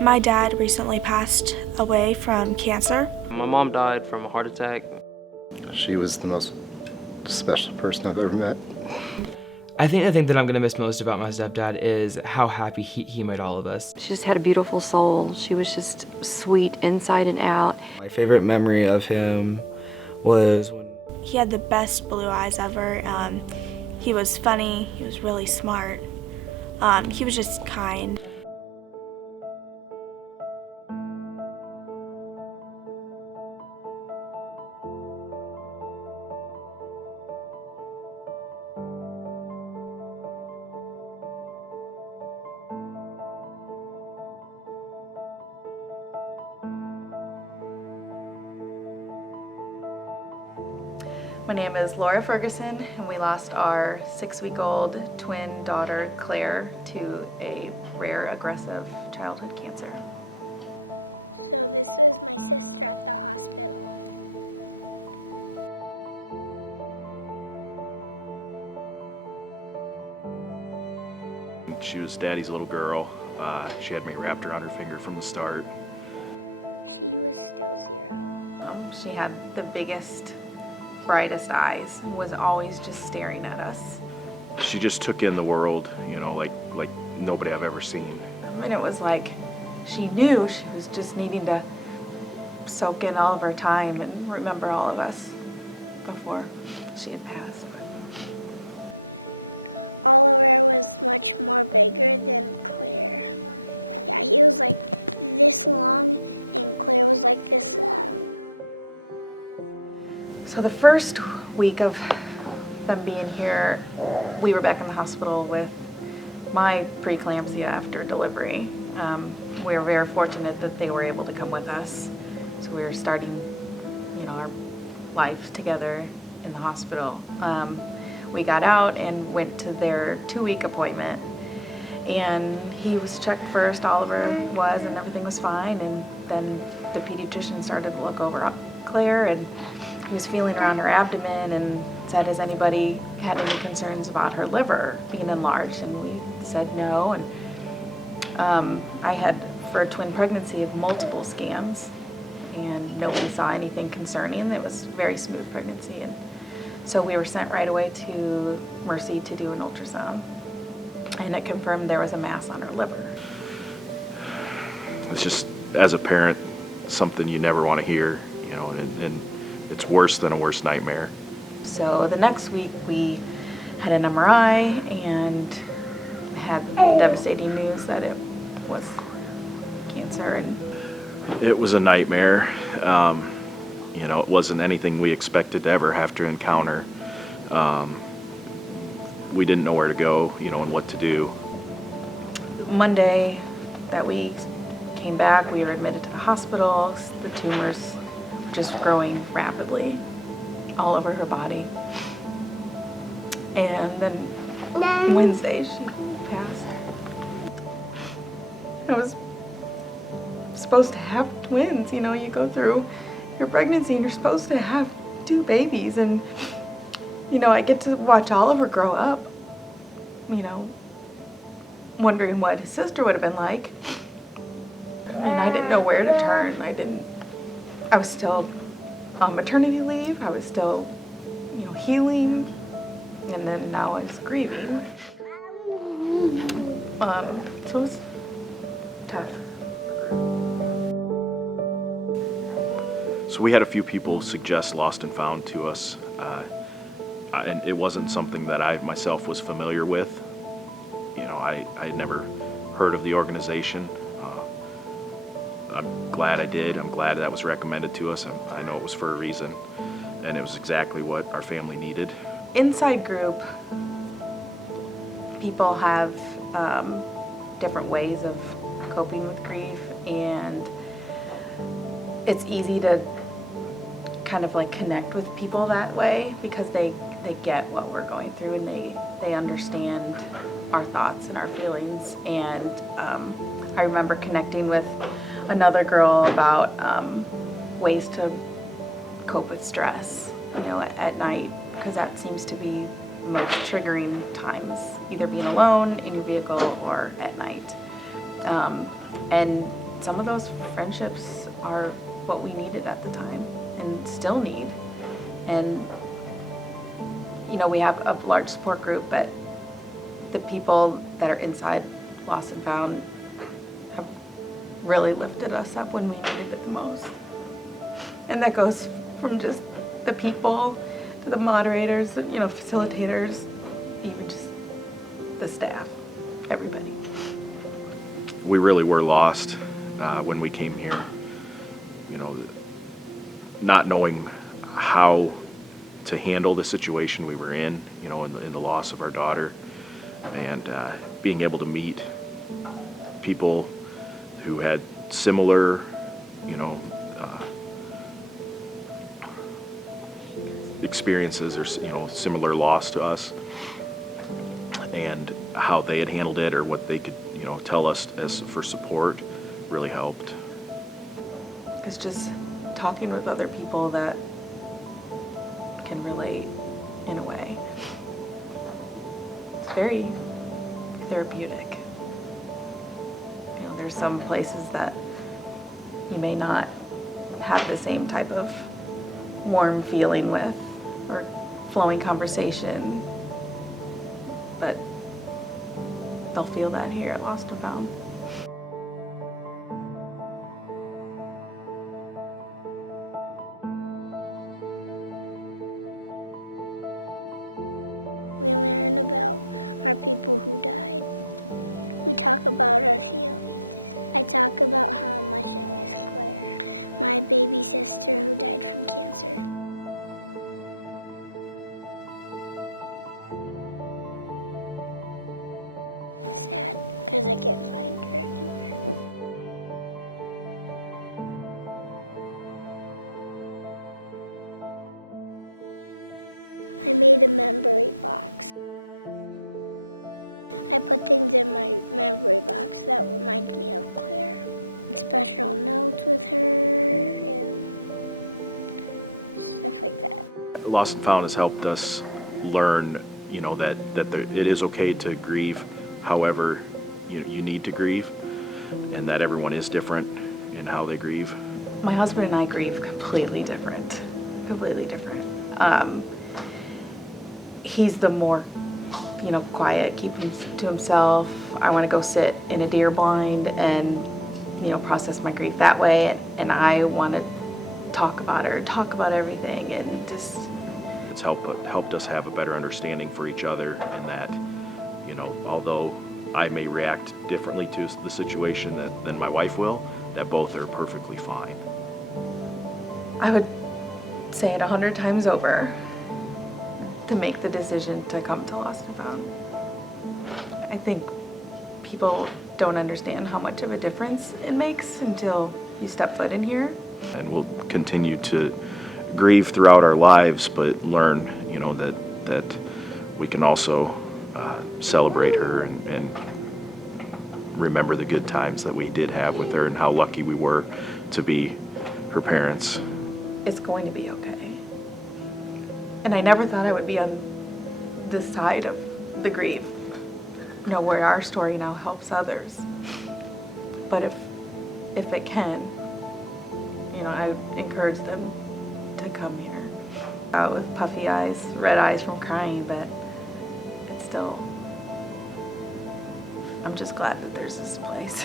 My dad recently passed away from cancer. My mom died from a heart attack. She was the most special person I've ever met. I think the thing that I'm gonna miss most about my stepdad is how happy he made all of us. She just had a beautiful soul. She was just sweet inside and out. My favorite memory of him was when He had the best blue eyes ever. He was funny, he was really smart. He was just kind. My name is Laura Fergesen, and we lost our 6-week-old twin daughter, Claire, to a rare aggressive childhood cancer. She was Daddy's little girl. She had me wrapped around her finger from the start. She had the biggest, brightest eyes, was always just staring at us. She just took in the world, you know, like nobody I've ever seen. And it was like she knew she was just needing to soak in all of her time and remember all of us before she had passed. So the first week of them being here, we were back in the hospital with my preeclampsia after delivery. We were very fortunate that they were able to come with us. So we were starting, our life together in the hospital. We got out and went to their 2-week appointment. And he was checked first, Oliver was, and everything was fine. And then the pediatrician started to look over Claire, and he was feeling around her abdomen and said, has anybody had any concerns about her liver being enlarged? And we said no. And I had, for a twin pregnancy, of multiple scans, and nobody saw anything concerning. It was a very smooth pregnancy. And so we were sent right away to Mercy to do an ultrasound. And it confirmed there was a mass on her liver. It's just, as a parent, something you never want to hear, and it's worse than a worst nightmare. So the next week we had an MRI and had devastating news that it was cancer. And it was a nightmare. It wasn't anything we expected to ever have to encounter. We didn't know where to go, and what to do. Monday that we came back, we were admitted to the hospital. The tumors were just growing rapidly all over her body. And then Wednesday she passed. I was supposed to have twins. You go through your pregnancy and you're supposed to have 2 babies, and I get to watch Oliver grow up, wondering what his sister would have been like. And I didn't know where to turn. I was still on maternity leave. I was still, healing. And then now I was grieving. So it was tough. So we had a few people suggest Lost and Found to us. And it wasn't something that I myself was familiar with. I had never heard of the organization. I'm glad I did. I'm glad that was recommended to us. I know it was for a reason, and it was exactly what our family needed. Inside group, people have different ways of coping with grief, and it's easy to kind of connect with people that way because they get what we're going through, and they understand our thoughts and our feelings. And I remember connecting with another girl about ways to cope with stress, at night, because that seems to be the most triggering times, either being alone in your vehicle or at night. And some of those friendships are what we needed at the time and still need. And, you know, we have a large support group, but the people that are inside Lost and Found have really lifted us up when we needed it the most. And that goes from just the people to the moderators, you know, facilitators, even just the staff, everybody. We really were lost when we came here, you know, not knowing how to handle the situation we were in, you know, in the loss of our daughter, and being able to meet people who had similar, you know, experiences or, you know, similar loss to us, and how they had handled it or what they could, you know, tell us as for support really helped. It's just talking with other people that can relate in a way. It's very therapeutic. You know, there's some places that you may not have the same type of warm feeling with or flowing conversation, but they'll feel that here at Lost and Found. Lost and Found has helped us learn, you know, that it is okay to grieve however you need to grieve, and that everyone is different in how they grieve. My husband and I grieve completely different. Completely different. He's the more, you know, quiet, keep him to himself. I want to go sit in a deer blind and, you know, process my grief that way. And I want to talk about her, talk about everything, and just. It's helped us have a better understanding for each other, and that, you know, although I may react differently to the situation than my wife will, that both are perfectly fine. I would say it 100 times over to make the decision to come to Lost and Found. I think people don't understand how much of a difference it makes until you step foot in here. And we'll continue to grieve throughout our lives, but learn, you know, that we can also celebrate her and remember the good times that we did have with her and how lucky we were to be her parents. It's going to be okay. And I never thought I would be on this side of the grief, you know, where our story now helps others. But if it can, you know, I encourage them to come here. Out with puffy eyes, red eyes from crying, but it's still, I'm just glad that there's this place.